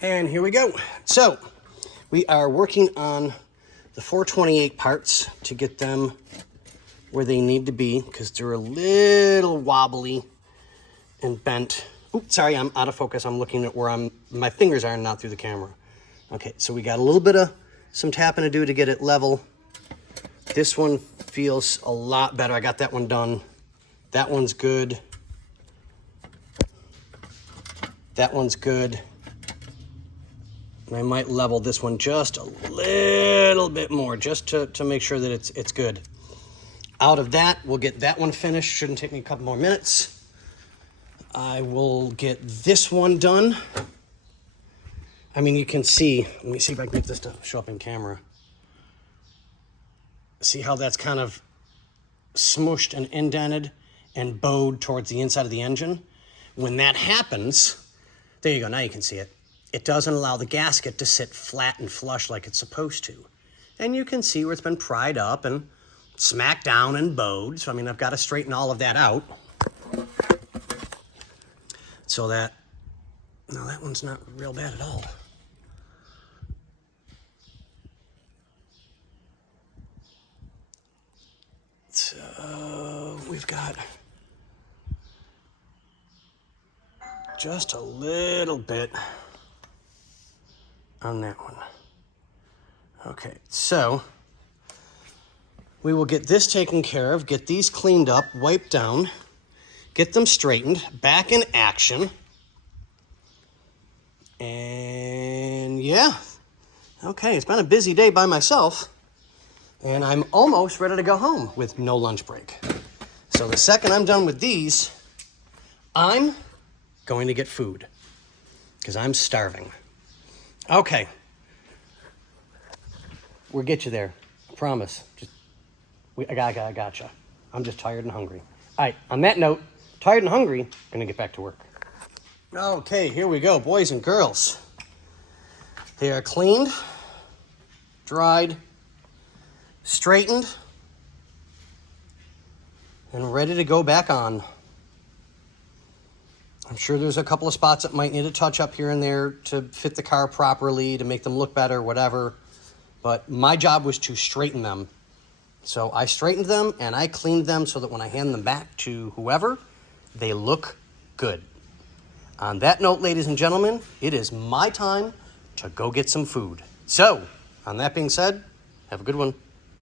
And here we go. So we are working on the 428 parts to get them where they need to be because they're a little wobbly and bent. Oops, sorry, I'm out of focus. I'm looking at where my fingers are, not through the camera. Okay, so we got a little bit of some tapping to do to get it level. This one feels a lot better. I got that one done. That one's good. That one's good. And I might level this one just a little bit more just to make sure that it's good. Out of that, we'll get that one finished. Shouldn't take me a couple more minutes. I will get this one done. I mean, you can see, let me see if I can get this to show up in camera. See how that's kind of smushed and indented and bowed towards the inside of the engine? When that happens, there you go, now you can see it. It doesn't allow the gasket to sit flat and flush like it's supposed to. And you can see where it's been pried up and smacked down and bowed. So, I mean, I've got to straighten all of that out. So that, no, that one's not real bad at all. So we've got just a little bit on that one. Okay, so we will get this taken care of, get these cleaned up, wiped down, get them straightened, back in action. And yeah, okay, it's been a busy day by myself. And I'm almost ready to go home with no lunch break. So the second I'm done with these, I'm going to get food because I'm starving. Okay. We'll get you there. I promise. I gotcha. I'm just tired and hungry. All right, on that note, tired and hungry, gonna get back to work. Okay, here we go, boys and girls. They are cleaned, dried, straightened, and ready to go back on. I'm sure there's a couple of spots that might need a touch up here and there to fit the car properly, to make them look better, whatever. But my job was to straighten them. So I straightened them and I cleaned them so that when I hand them back to whoever, they look good. On that note, ladies and gentlemen, it is my time to go get some food. So, on that being said, have a good one.